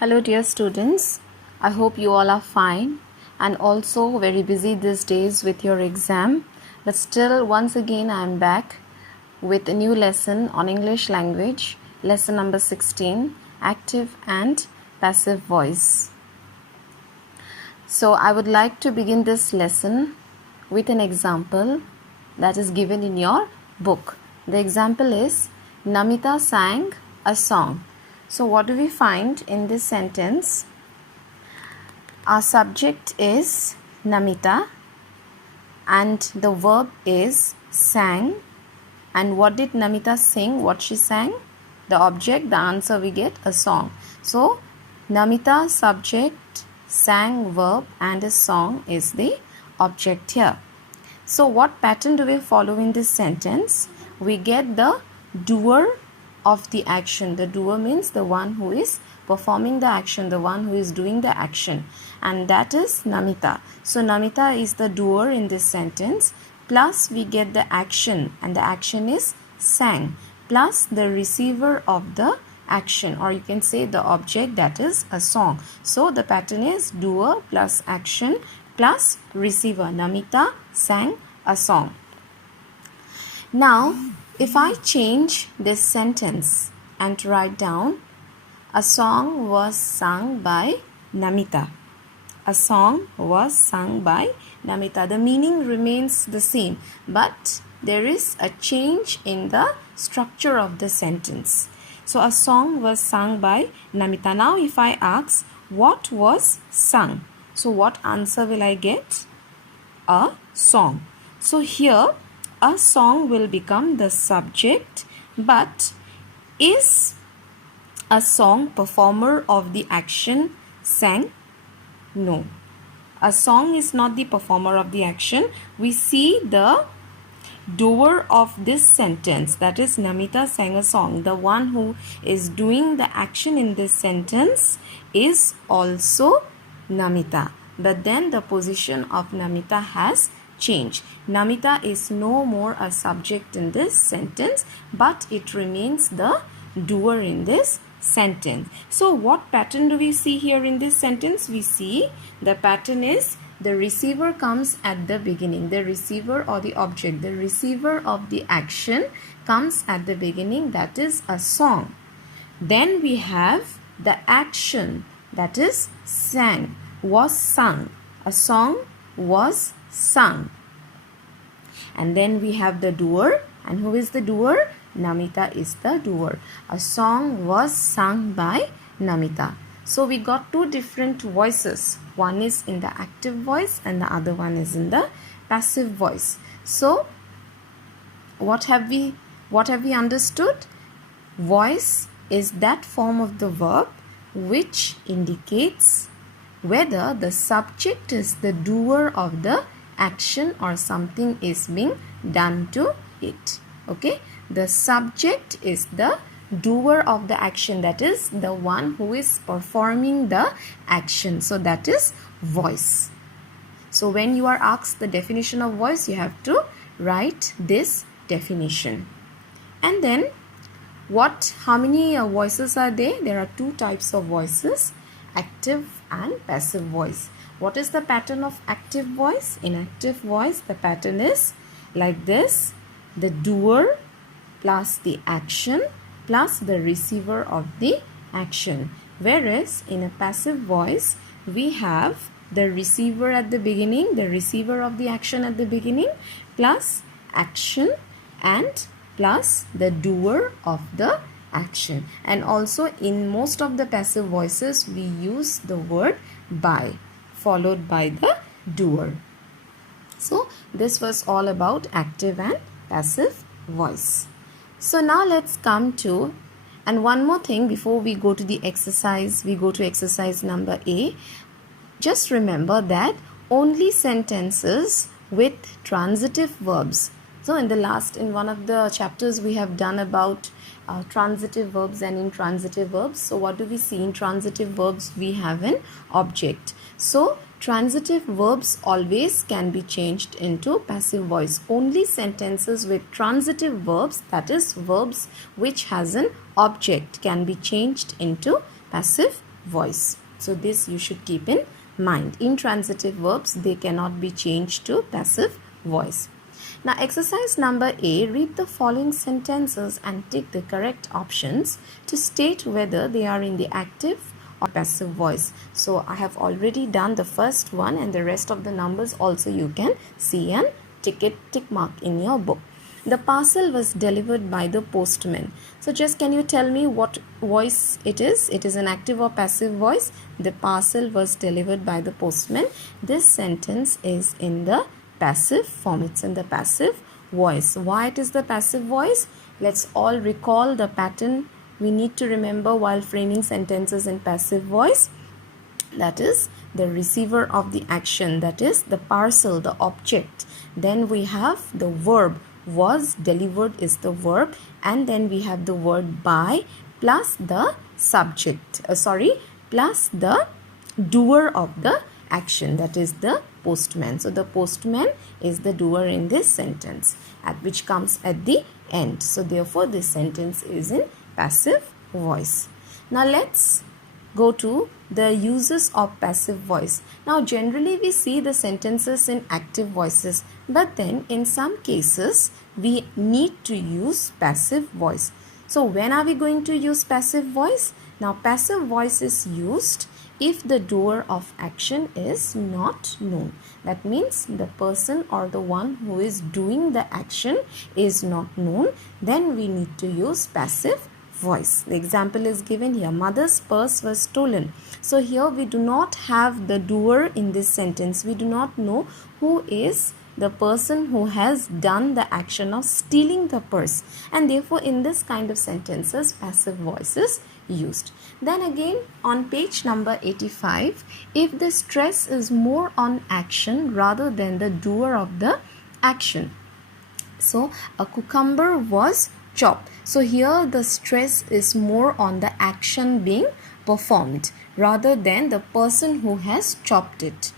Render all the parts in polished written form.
Hello dear students, I hope you all are fine and also very busy these days with your exam. But still once again I am back with a new lesson on English language, lesson number 16, active and passive voice. So I would like to begin this lesson with an example that is given in your book. The example is Namita sang a song. So what do we find in this sentence? Our subject is Namita and the verb is sang. And what did Namita sing? What she sang? The object, the answer we get a song. So Namita subject, sang verb and a song is the object here. So what pattern do we follow in this sentence? We get the doer of the action. The doer means the one who is performing the action, the one who is doing the action, and that is Namita. So Namita is the doer in this sentence, plus we get the action, and the action is sang, plus the receiver of the action, or you can say the object, that is a song. So the pattern is doer plus action plus receiver. Namita sang a song. Now if I change this sentence and write down a song was sung by Namita. A song was sung by Namita. The meaning remains the same, but there is a change in the structure of the sentence. So a song was sung by Namita. Now if I ask what was sung, so what answer will I get? A song. So here a song will become the subject, but is a song performer of the action sang? No. A song is not the performer of the action. We see the doer of this sentence, that is Namita sang a song. The one who is doing the action in this sentence is also Namita. But then the position of Namita has changed. Namita is no more a subject in this sentence, but it remains the doer in this sentence. So what pattern do we see here in this sentence? We see the pattern is the receiver comes at the beginning. The receiver or the object, the receiver of the action comes at the beginning, that is a song. Then we have the action, that is sang, was sung. A song was sung. And then we have the doer. And who is the doer? Namita is the doer. A song was sung by Namita. So we got two different voices. One is in the active voice and the other one is in the passive voice. So what have we understood? Voice is that form of the verb which indicates whether the subject is the doer of the action or something is being done to it. Okay, the subject is the doer of the action, that is the one who is performing the action. So that is voice. So when you are asked the definition of voice, you have to write this definition. And then how many voices are there? There are two types of voices, active and passive voice. What is the pattern of active voice? In active voice, the pattern is like this: the doer plus the action plus the receiver of the action. Whereas in a passive voice, we have the receiver at the beginning, the receiver of the action at the beginning, plus action and plus the doer of the action. And also in most of the passive voices, we use the word by followed by the doer. So this was all about active and passive voice. So now let's come to, and one more thing before we go to the exercise, we go to exercise number A. Just remember that only sentences with transitive verbs. So in one of the chapters we have done about transitive verbs and intransitive verbs. So what do we see? In transitive verbs we have an object. So transitive verbs always can be changed into passive voice. Only sentences with transitive verbs, that is verbs which has an object, can be changed into passive voice. So this you should keep in mind. Intransitive verbs, they cannot be changed to passive voice. Now exercise number A, read the following sentences and tick the correct options to state whether they are in the active or passive voice. So I have already done the first one, and the rest of the numbers also you can see and tick mark in your book. The parcel was delivered by the postman. So just can you tell me what voice it is? It is an active or passive voice? The parcel was delivered by the postman. This sentence is in the passive form. It's in the passive voice. Why it is the passive voice? Let's all recall the pattern we need to remember while framing sentences in passive voice. That is the receiver of the action, that is the parcel, the object. Then we have the verb. Was delivered is the verb, and then we have the word by plus the subject, plus the doer of the action, that is the postman. So the postman is the doer in this sentence, which comes at the end. So therefore this sentence is in passive voice. Now let's go to the uses of passive voice. Now generally we see the sentences in active voices, but then in some cases we need to use passive voice. So when are we going to use passive voice? Now passive voice is used if the doer of action is not known. That means the person or the one who is doing the action is not known. Then we need to use passive voice. The example is given here. Mother's purse was stolen. So here we do not have the doer in this sentence. We do not know who is the person who has done the action of stealing the purse, and therefore in this kind of sentences passive voice is used. Then again on page number 85, if the stress is more on action rather than the doer of the action. So a cucumber was chopped. So here the stress is more on the action being performed rather than the person who has chopped it.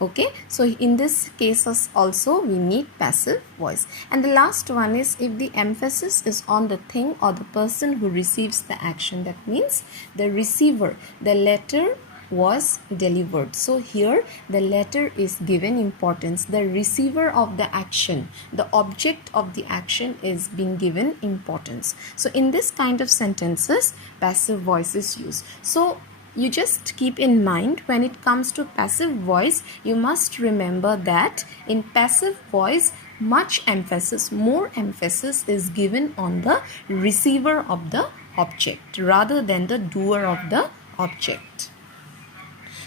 Okay, so in this cases also we need passive voice. And the last one is if the emphasis is on the thing or the person who receives the action. That means the receiver, the letter was delivered. So here the letter is given importance. The receiver of the action, the object of the action is being given importance. So in this kind of sentences passive voice is used. So you just keep in mind when it comes to passive voice, you must remember that in passive voice much emphasis, more emphasis is given on the receiver of the object rather than the doer of the object.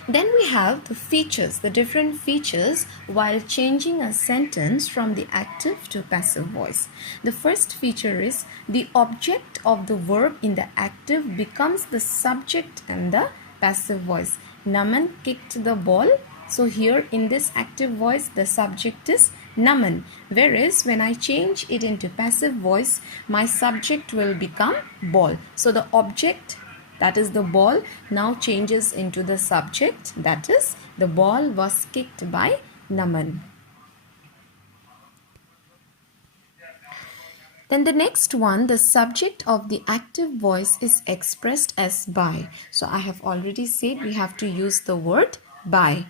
Then we have the features, the different features while changing a sentence from the active to passive voice. The first feature is the object of the verb in the active becomes the subject in the passive voice. Naman kicked the ball. So here in this active voice the subject is Naman. Whereas when I change it into passive voice, my subject will become ball. So the object, that is the ball, now changes into the subject, that is the ball was kicked by Naman. Then the next one, the subject of the active voice is expressed as by. So I have already said we have to use the word by.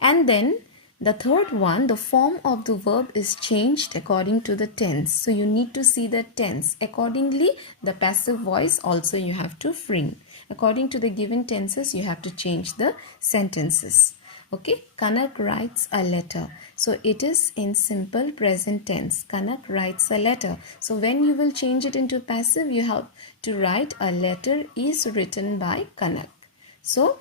And then the third one, the form of the verb is changed according to the tense. So you need to see the tense. Accordingly, the passive voice also you have to frame. According to the given tenses, you have to change the sentences. Okay, Kanak writes a letter. So it is in simple present tense. Kanak writes a letter. So when you will change it into passive, you have to write a letter is written by Kanak. So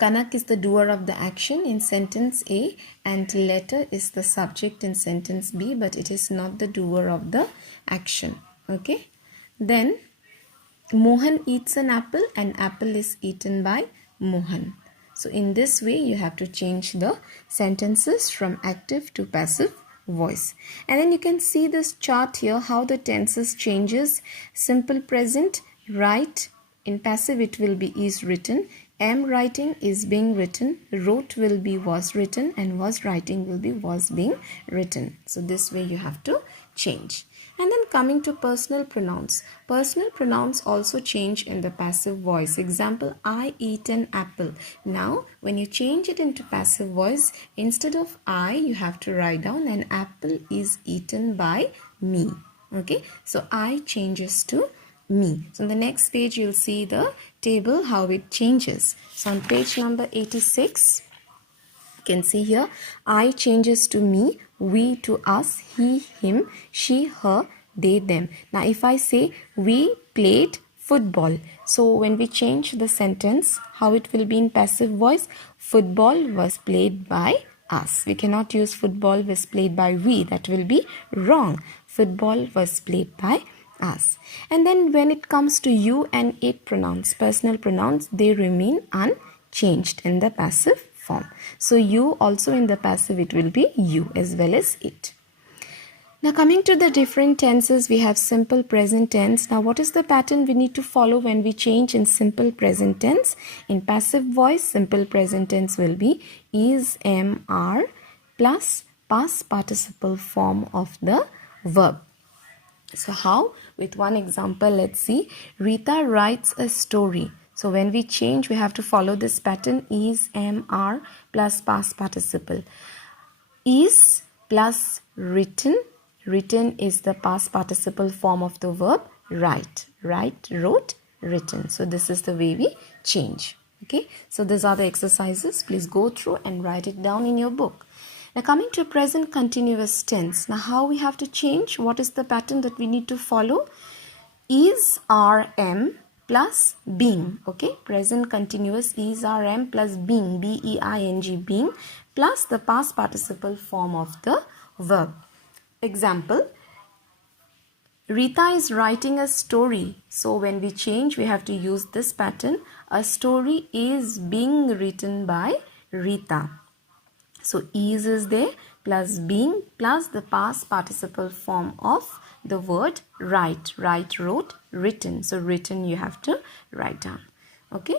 Kanak is the doer of the action in sentence A and letter is the subject in sentence B, but it is not the doer of the action. Okay. Then Mohan eats an apple and apple is eaten by Mohan. So in this way you have to change the sentences from active to passive voice. And then you can see this chart here how the tenses changes. Simple present, write. In passive it will be is written. Am writing is being written, wrote will be was written, and was writing will be was being written. So this way you have to change. And then coming to personal pronouns. Personal pronouns also change in the passive voice. Example, I eat an apple. Now, when you change it into passive voice, instead of I, you have to write down an apple is eaten by me. Okay, so I changes to me. So on the next page, you'll see the table, how it changes. So on page number 86, you can see here, I changes to me, we to us, he, him, she, her, they, them. Now if I say we played football, so when we change the sentence, how it will be in passive voice? Football was played by us. We cannot use football was played by we. That will be wrong. Football was played by us. And then when it comes to you and it pronouns, personal pronouns, they remain unchanged in the passive form. So you also in the passive, it will be you as well as it. Now coming to the different tenses, we have simple present tense. Now what is the pattern we need to follow when we change in simple present tense? In passive voice, simple present tense will be is, am, are plus past participle form of the verb. So how? With one example, let's see. Rita writes a story. So when we change, we have to follow this pattern, is, am, are plus past participle. Is plus written. Written is the past participle form of the verb write. Write, wrote, written. So this is the way we change. Okay. So these are the exercises. Please go through and write it down in your book. Now coming to present continuous tense. Now how we have to change? What is the pattern that we need to follow? Is, are, am plus being. Okay. Present continuous is, are, am plus being. B-E-I-N-G, being plus the past participle form of the verb. Example, Rita is writing a story. So when we change, we have to use this pattern. A story is being written by Rita. So is there plus being plus the past participle form of the word write. Write, wrote, written. So written you have to write down. Okay.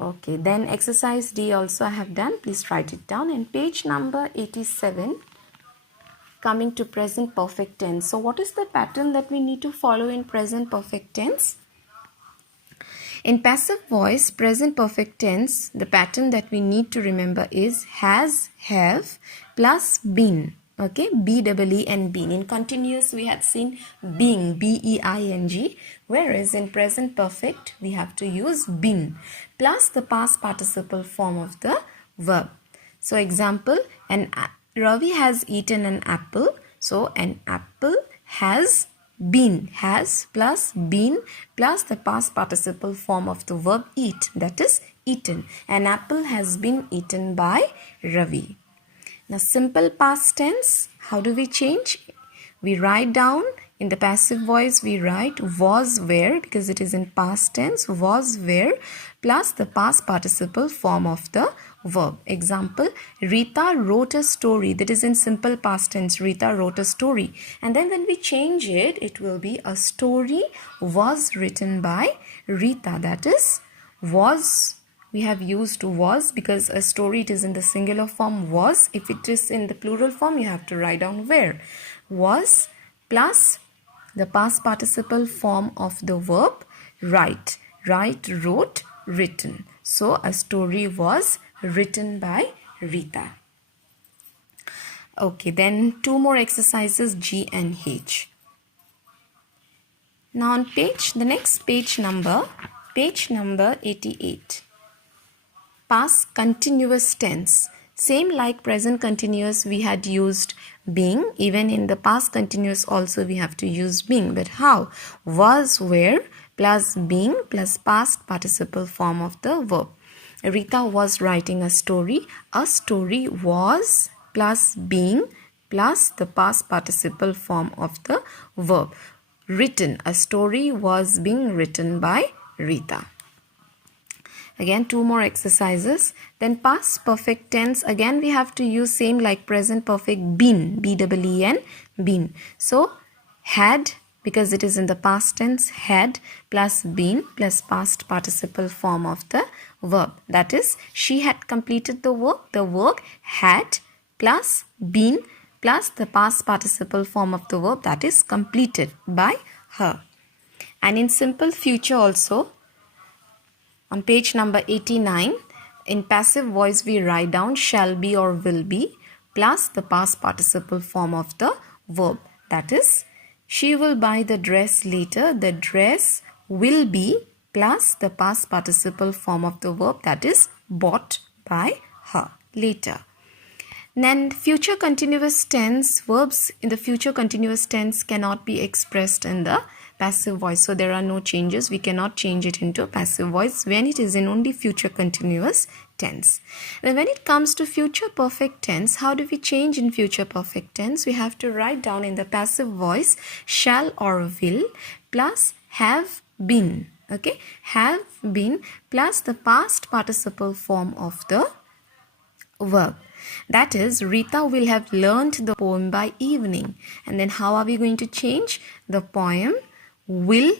Okay. Then exercise D also I have done. Please write it down. And page number 87. Coming to present perfect tense. So what is the pattern that we need to follow in present perfect tense? In passive voice, present perfect tense, the pattern that we need to remember is has, have plus been. Okay, B-E-E-N, been. In continuous, we had seen being, B-E-I-N-G. Whereas in present perfect, we have to use been plus the past participle form of the verb. So example, Ravi has eaten an apple. So an apple has been. Has plus been plus the past participle form of the verb eat. That is eaten. An apple has been eaten by Ravi. Now simple past tense. How do we change? We write down. In the passive voice, we write was where because it is in past tense. Was where plus the past participle form of the verb. Example, Rita wrote a story. That is in simple past tense. Rita wrote a story. And then when we change it, it will be a story was written by Rita. That is was. We have used was because a story, it is in the singular form was. If it is in the plural form, you have to write down where. Was plus the past participle form of the verb write. Write, wrote, written. So a story was written by Rita. Okay, then two more exercises, G and H. Now on the next page number 88. Past continuous tense. Same like present continuous, we had used being. Even in the past continuous also we have to use being. But how? Was where plus being plus past participle form of the verb. Rita was writing a story. A story was plus being plus the past participle form of the verb. Written. A story was being written by Rita. Again, two more exercises. Then past perfect tense. Again, we have to use same like present perfect been. B-E-E-N, been. So, had, because it is in the past tense, had plus been plus past participle form of the verb. That is, she had completed the work. The work had plus been plus the past participle form of the verb, that is completed by her. And in simple future also, on page number 89, in passive voice we write down shall be or will be plus the past participle form of the verb, that is she will buy the dress later. The dress will be plus the past participle form of the verb, that is bought by her later. Then future continuous tense, verbs in the future continuous tense cannot be expressed in the passive voice. So there are no changes. We cannot change it into passive voice when it is in only future continuous tense. Then when it comes to future perfect tense, how do we change in future perfect tense? We have to write down in the passive voice shall or will plus have been. Okay, have been plus the past participle form of the verb. That is, Rita will have learnt the poem by evening. And then how are we going to change? The poem will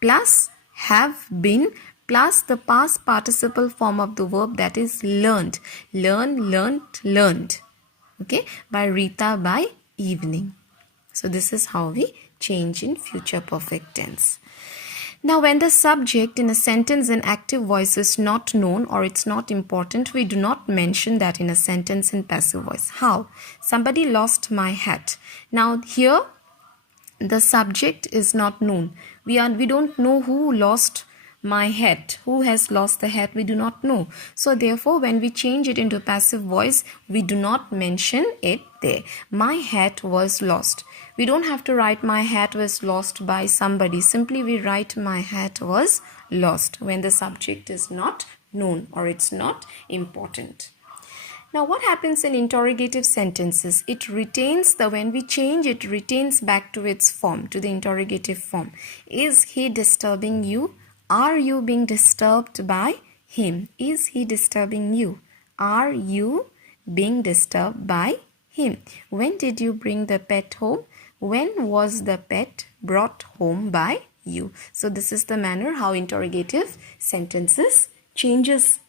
plus have been plus the past participle form of the verb, that is learnt. Learn, learnt, learned. Okay, by Rita by evening. So this is how we change in future perfect tense. Now, when the subject in a sentence in active voice is not known or it's not important, we do not mention that in a sentence in passive voice. How? Somebody lost my hat. Now, here the subject is not known. We don't know who lost my hat. Who has lost the hat? We do not know. So therefore, when we change it into passive voice, we do not mention it there. My hat was lost. We don't have to write my hat was lost by somebody. Simply we write my hat was lost when the subject is not known or it's not important. Now what happens in interrogative sentences? It retains when we change it retains back to its form, to the interrogative form. Is he disturbing you? Are you being disturbed by him? Is he disturbing you? Are you being disturbed by him? When did you bring the pet home? When was the pet brought home by you? So this is the manner how interrogative sentences changes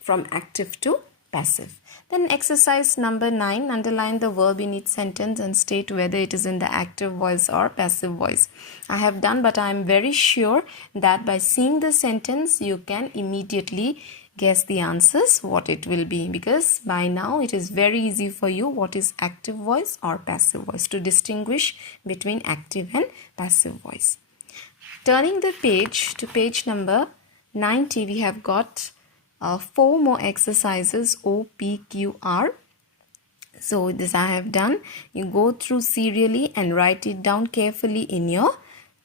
from active to passive. Then exercise number 9, underline the verb in each sentence and state whether it is in the active voice or passive voice. I have done, but I am very sure that by seeing the sentence you can immediately guess the answers what it will be, because by now it is very easy for you what is active voice or passive voice, to distinguish between active and passive voice. Turning the page to page number 90, we have got 4 more exercises, O, P, Q, R. So this I have done. You go through serially and write it down carefully in your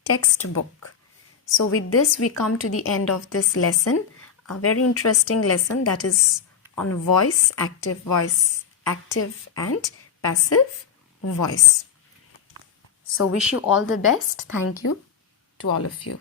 textbook. So with this we come to the end of this lesson. A very interesting lesson, that is on voice, active and passive voice. So wish you all the best. Thank you to all of you.